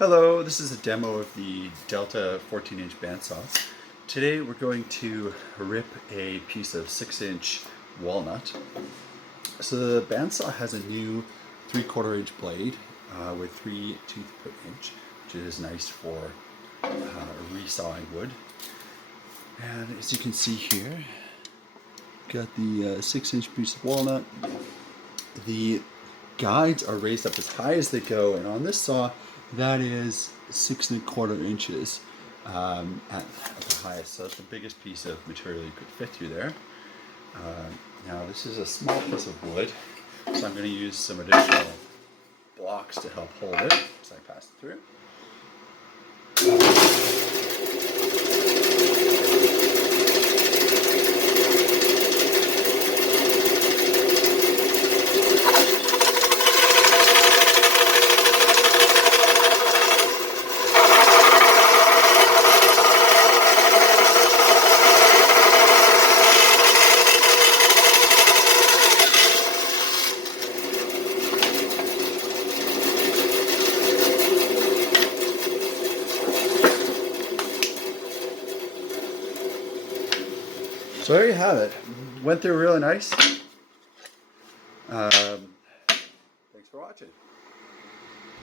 Hello, this is a demo of the Delta 14-inch bandsaw. Today we're going to rip a piece of 6-inch walnut. So the bandsaw has a new 3/4 inch blade with 3 teeth per inch, which is nice for resawing wood. And as you can see here, got the 6-inch piece of walnut. The guides are raised up as high as they go, and on this saw, that is 6¼ inches at the highest. So it's the biggest piece of material you could fit through there. Now this is a small piece of wood, so I'm going to use some additional blocks to help hold it as I pass it through. So there you have it. Went through really nice. Thanks for watching.